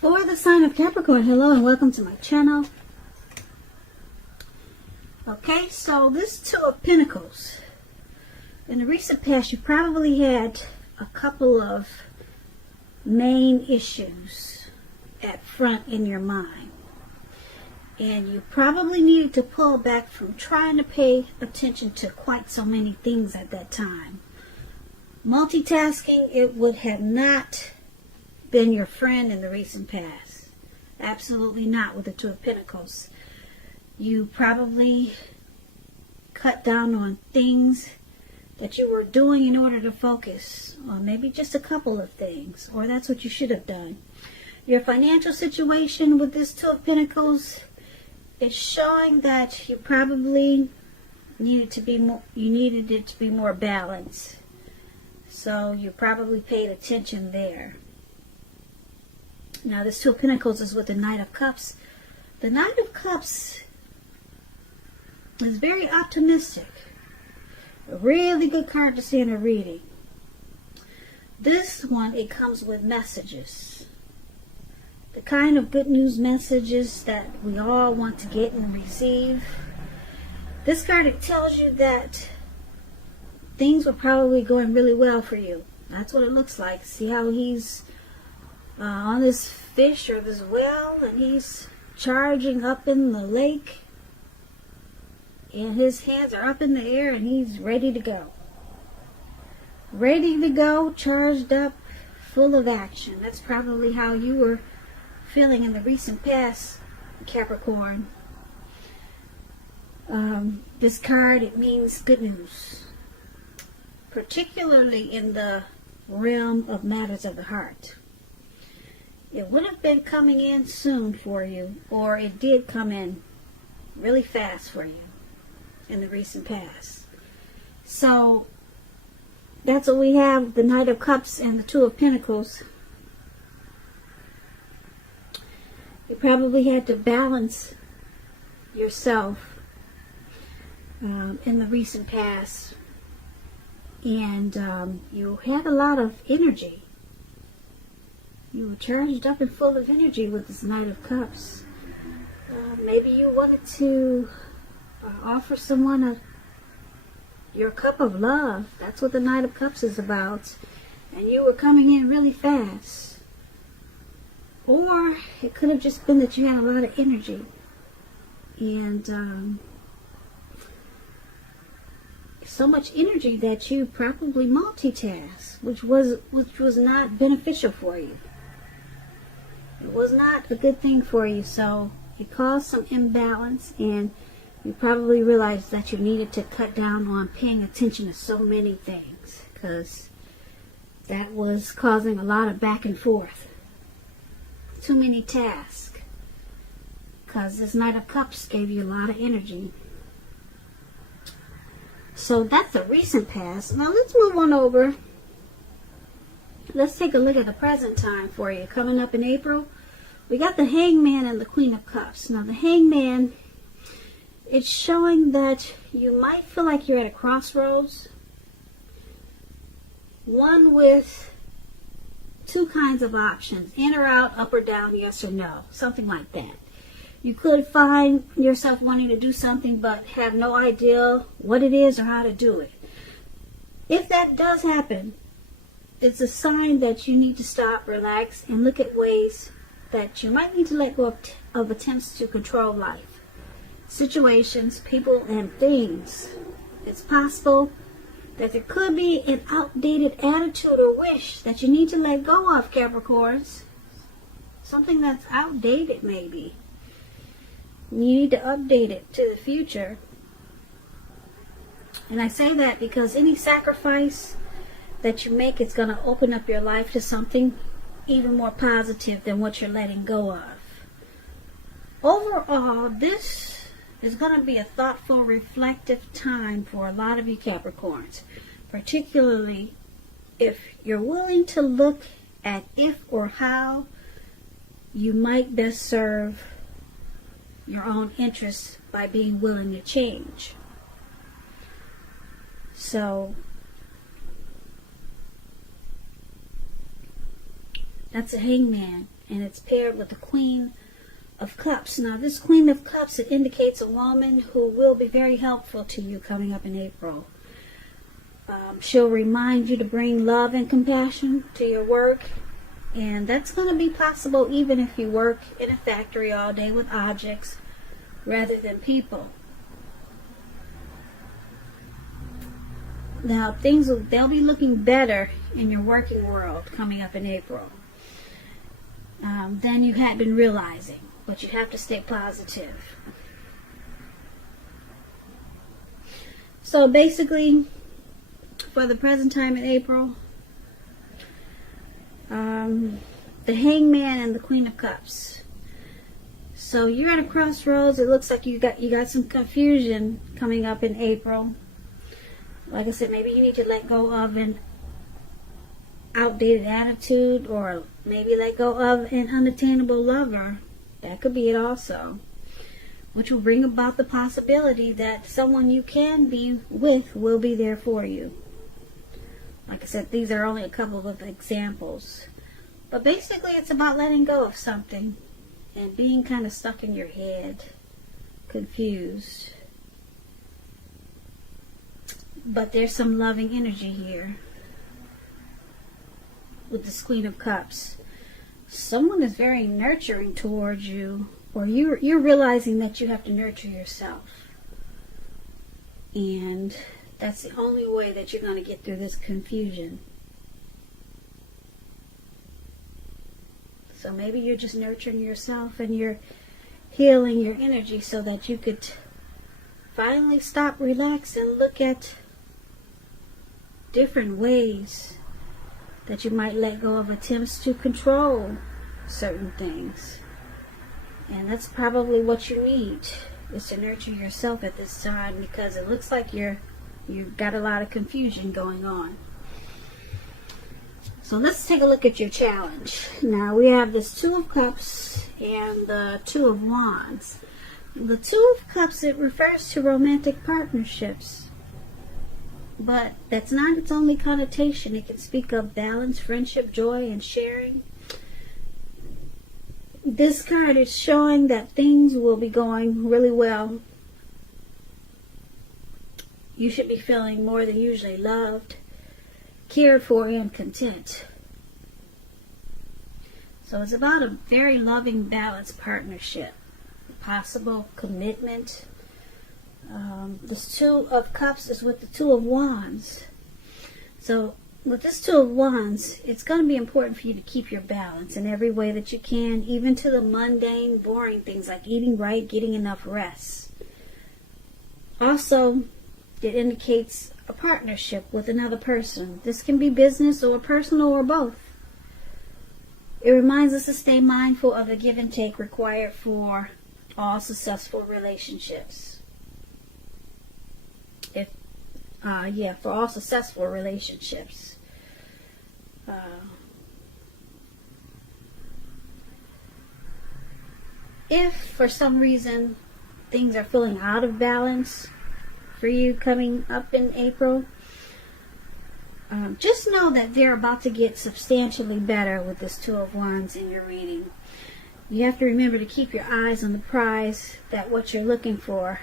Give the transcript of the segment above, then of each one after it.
For the sign of Capricorn, hello and welcome to my channel. Okay, so this Two of Pentacles. In the recent past, you probably had a couple of main issues at front in your mind. And you probably needed to pull back from trying to pay attention to quite so many things at that time. Multitasking, it would have not been your friend in the recent past. Absolutely not with the Two of Pentacles. You probably cut down on things that you were doing in order to focus, or maybe just a couple of things, or that's what you should have done. Your financial situation with this Two of Pentacles is showing that you probably needed to be more, you needed it to be more balanced. So you probably paid attention there. Now this Two of Pentacles is with the Knight of Cups. The Knight of Cups is very optimistic. A really good card to see in a reading. This one, it comes with messages. The kind of good news messages that we all want to get and receive. This card, it tells you that things were probably going really well for you. That's what it looks like. See how he's on this fish or this well, and he's charging up in the lake, and his hands are up in the air, and he's ready to go. Ready to go, charged up, full of action. That's probably how you were feeling in the recent past, Capricorn. This card, it means good news, particularly in the realm of matters of the heart. It would have been coming in soon for you, or it did come in really fast for you in the recent past. So that's what we have, the Knight of Cups and the Two of Pentacles. You probably had to balance yourself in the recent past, and you had a lot of energy. You were charged up and full of energy with this Knight of Cups. Maybe you wanted to offer someone your cup of love. That's what the Knight of Cups is about. And you were coming in really fast. Or it could have just been that you had a lot of energy. And so much energy that you probably multitasked, which was not beneficial for you. It was not a good thing for you, so it caused some imbalance, and you probably realized that you needed to cut down on paying attention to so many things, because that was causing a lot of back and forth. Too many tasks, because this Knight of Cups gave you a lot of energy. So that's the recent past. Now let's move on over. Let's take a look at the present time for you. Coming up in April, we got the Hangman and the Queen of Cups. Now the Hangman, it's showing that you might feel like you're at a crossroads. One with two kinds of options. In or out, up or down, yes or no. Something like that. You could find yourself wanting to do something but have no idea what it is or how to do it. If that does happen, it's a sign that you need to stop, relax, and look at ways that you might need to let go of attempts to control life, situations, people, and things. It's possible that there could be an outdated attitude or wish that you need to let go of, Capricorns. Something that's outdated, maybe. You need to update it to the future. And I say that because any sacrifice that you make, it's going to open up your life to something even more positive than what you're letting go of. Overall, this is going to be a thoughtful, reflective time for a lot of you Capricorns, particularly if you're willing to look at if or how you might best serve your own interests by being willing to change. So that's a Hangman. and it's paired with the Queen of Cups. Now, this Queen of Cups, it indicates a woman who will be very helpful to you coming up in April. She'll remind you to bring love and compassion to your work, and that's going to be possible even if you work in a factory all day with objects rather than people. Now, they'll be looking better in your working world coming up in April than you had been realizing, but you have to stay positive. So basically, for the present time in April, the Hangman and the Queen of Cups. So you're at a crossroads. It looks like you got some confusion coming up in April. Like I said, maybe you need to let go of an outdated attitude, or maybe let go of an unattainable lover. That could be it also, which will bring about the possibility that someone you can be with will be there for you. Like I said, these are only a couple of examples. But basically, it's about letting go of something and being kind of stuck in your head, confused. But there's some loving energy here with this Queen of Cups. Someone is very nurturing towards you, or you're realizing that you have to nurture yourself. And that's the only way that you're going to get through this confusion. So maybe you're just nurturing yourself and you're healing your energy so that you could finally stop, relax, and look at different ways that you might let go of attempts to control certain things. And that's probably what you need, is to nurture yourself at this time, because it looks like you've got a lot of confusion going on. So let's take a look at your challenge. Now we have this Two of Cups and the Two of Wands. The Two of Cups, it refers to romantic partnerships. But that's not its only connotation. It can speak of balance, friendship, joy, and sharing. This card is showing that things will be going really well. You should be feeling more than usually loved, cared for, and content. So it's about a very loving, balanced partnership. Possible commitment. This Two of Cups is with the Two of Wands. So with this Two of Wands, it's going to be important for you to keep your balance in every way that you can, even to the mundane, boring things like eating right, getting enough rest. Also, it indicates a partnership with another person. This can be business or personal or both. It reminds us to stay mindful of the give and take required for all successful relationships. For all successful relationships. If for some reason things are feeling out of balance for you coming up in April, just know that they're about to get substantially better with this Two of Wands in your reading. You have to remember to keep your eyes on the prize, that what you're looking for,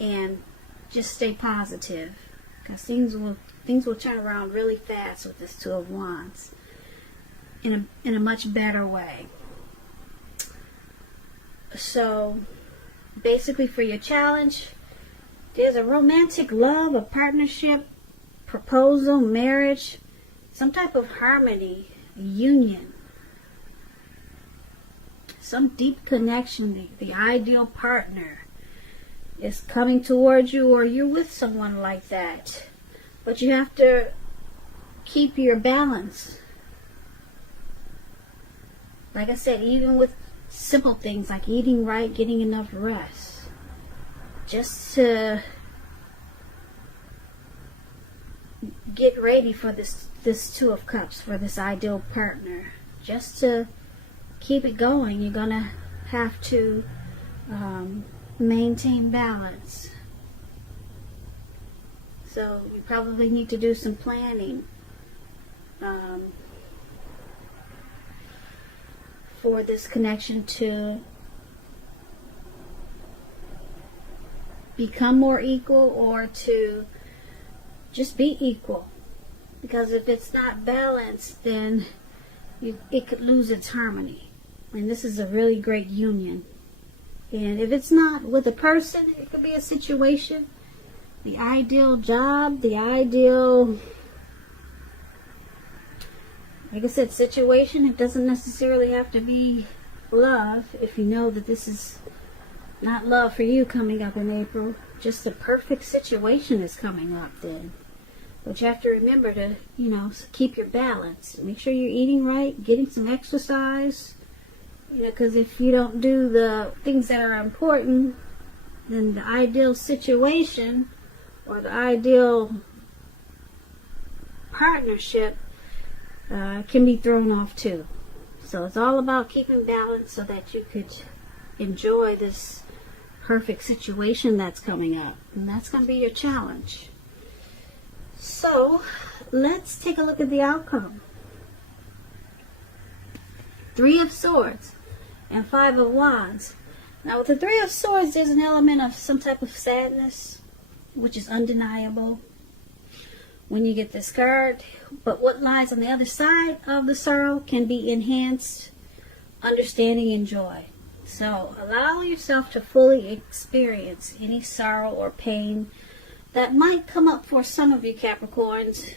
and just stay positive, because things will turn around really fast with this Two of Wands in a much better way. So basically, for your challenge, there's a romantic love, a partnership, proposal, marriage, some type of harmony, union, some deep connection. The ideal partner is coming towards you, or you're with someone like that. But you have to keep your balance. Like I said, even with simple things like eating right, getting enough rest, just to get ready for this Two of Cups, for this ideal partner. Just to keep it going, you're gonna have to maintain balance. So you probably need to do some planning for this connection to become more equal, or to just be equal. Because if it's not balanced, then it could lose its harmony. And this is a really great union. And if it's not with a person, it could be a situation, the ideal job, the ideal, like I said, situation. It doesn't necessarily have to be love. If you know that this is not love for you coming up in April, just the perfect situation is coming up then. But you have to remember to, keep your balance. Make sure you're eating right, getting some exercise. Because if you don't do the things that are important, then the ideal situation or the ideal partnership can be thrown off too. So it's all about keeping balance so that you could enjoy this perfect situation that's coming up. And that's going to be your challenge. So let's take a look at the outcome. 3 of Swords and 5 of Wands. Now with the 3 of Swords, there's an element of some type of sadness, which is undeniable when you get this card. But what lies on the other side of the sorrow can be enhanced understanding and joy. So allow yourself to fully experience any sorrow or pain that might come up for some of you Capricorns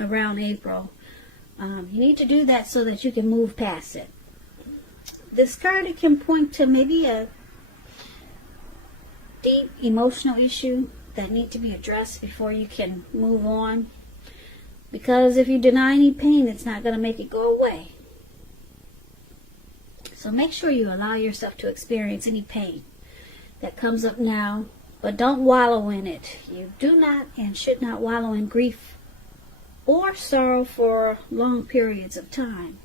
around April. You need to do that so that you can move past it. This card, it can point to maybe a deep emotional issue that need to be addressed before you can move on. Because if you deny any pain, it's not going to make it go away. So make sure you allow yourself to experience any pain that comes up now, but don't wallow in it. You do not and should not wallow in grief or sorrow for long periods of time.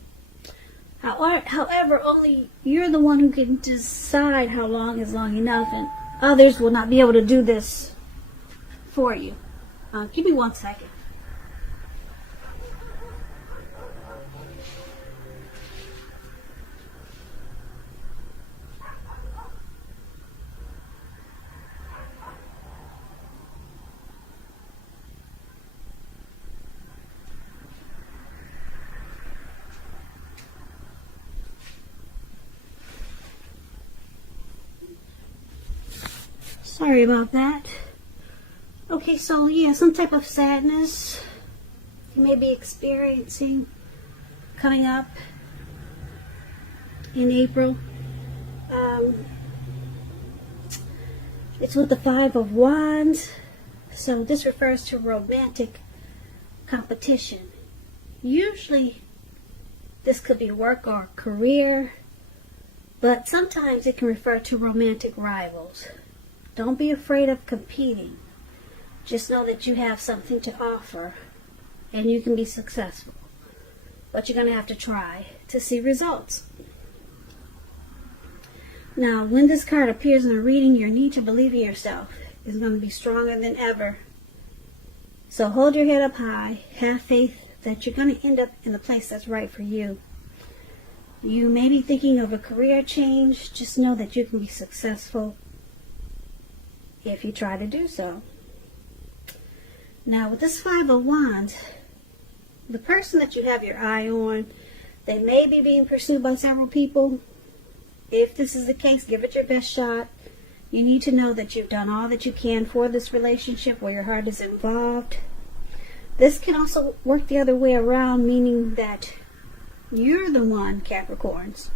However, only you're the one who can decide how long is long enough, and others will not be able to do this for you. Give me 1 second. Sorry about that. Okay, so yeah, some type of sadness you may be experiencing coming up in April. It's with the 5 of Wands. So this refers to romantic competition. Usually this could be work or career, but sometimes it can refer to romantic rivals. Don't be afraid of competing. Just know that you have something to offer and you can be successful. But you're going to have to try to see results. Now, when this card appears in a reading, your need to believe in yourself is going to be stronger than ever. So hold your head up high. Have faith that you're going to end up in the place that's right for you. You may be thinking of a career change. Just know that you can be successful if you try to do so. Now with this 5 of Wands, the person that you have your eye on, they may be being pursued by several people. If this is the case, give it your best shot. You need to know that you've done all that you can for this relationship where your heart is involved. This can also work the other way around, meaning that you're the one, Capricorns,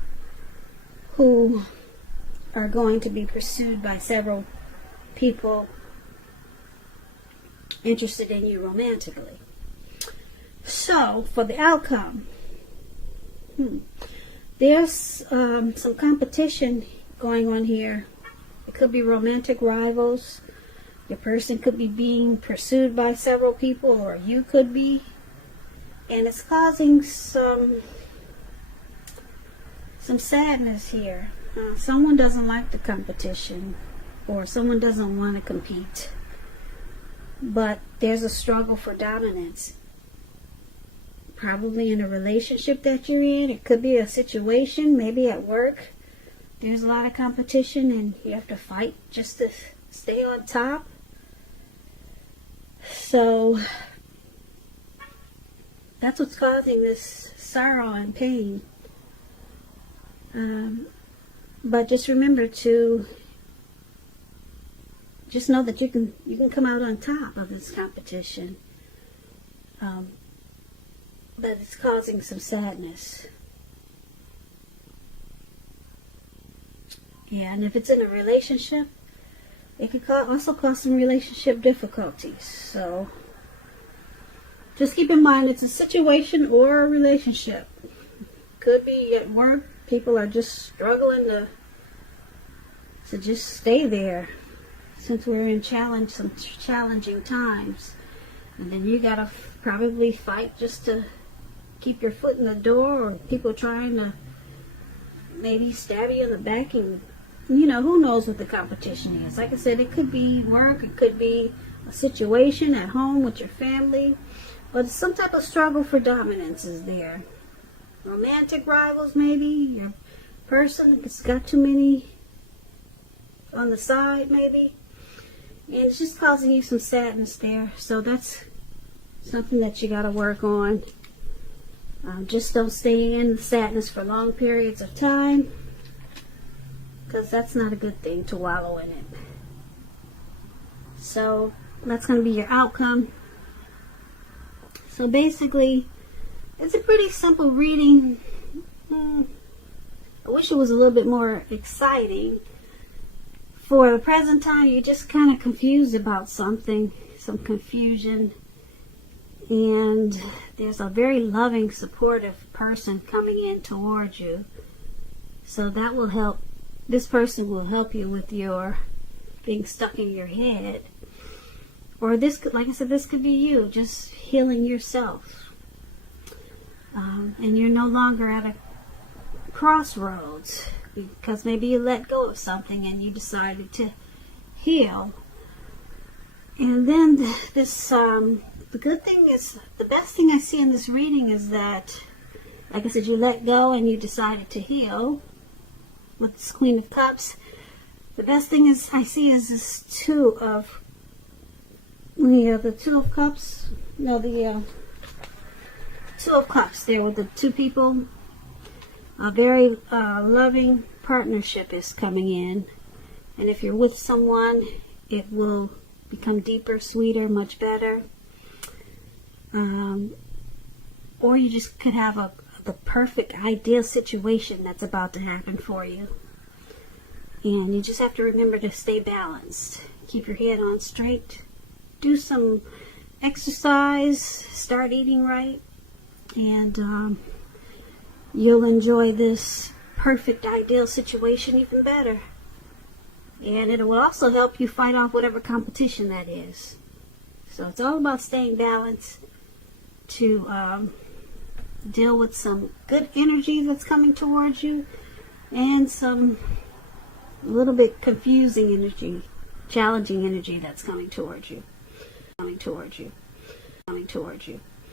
who are going to be pursued by several people interested in you romantically. So for the outcome, there's some competition going on here. It could be romantic rivals. Your person could be being pursued by several people, or you could be, and it's causing some sadness here. Someone doesn't like the competition, or someone doesn't want to compete, but there's a struggle for dominance probably in a relationship that you're in. It could be a situation, maybe at work. There's a lot of competition and you have to fight just to stay on top. So that's what's causing this sorrow and pain. But just remember to just know that you can come out on top of this competition. But it's causing some sadness. Yeah, and if it's in a relationship, it could also cause some relationship difficulties. So just keep in mind it's a situation or a relationship. Could be at work. People are just struggling to just stay there since we're in some challenging times. And then you gotta probably fight just to keep your foot in the door, or people trying to maybe stab you in the back, and who knows what the competition is. Like I said, it could be work, it could be a situation at home with your family, but some type of struggle for dominance is there. Romantic rivals, maybe. Your person has got too many on the side, maybe. And it's just causing you some sadness there. So that's something that you got to work on. Just don't stay in the sadness for long periods of time, because that's not a good thing to wallow in it. So that's going to be your outcome. So basically, it's a pretty simple reading. I wish it was a little bit more exciting. For the present time, you're just kind of confused about something, some confusion. And there's a very loving, supportive person coming in towards you. So that will help. This person will help you with your being stuck in your head. Or this, like I said, this could be you just healing yourself. And you're no longer at a crossroads because maybe you let go of something and you decided to heal. And then this, the good thing is, the best thing I see in this reading is that, like I said, you let go and you decided to heal with this Queen of Cups. The best thing I see is this Two of Cups. No, the Two of Cups there with the two people. A very loving partnership is coming in. And if you're with someone, it will become deeper, sweeter, much better. Or you just could have the perfect, ideal situation that's about to happen for you. And you just have to remember to stay balanced. Keep your head on straight. Do some exercise. Start eating right. And you'll enjoy this perfect, ideal situation even better. And it will also help you fight off whatever competition that is. So it's all about staying balanced to deal with some good energy that's coming towards you and some a little bit confusing energy, challenging energy that's coming towards you.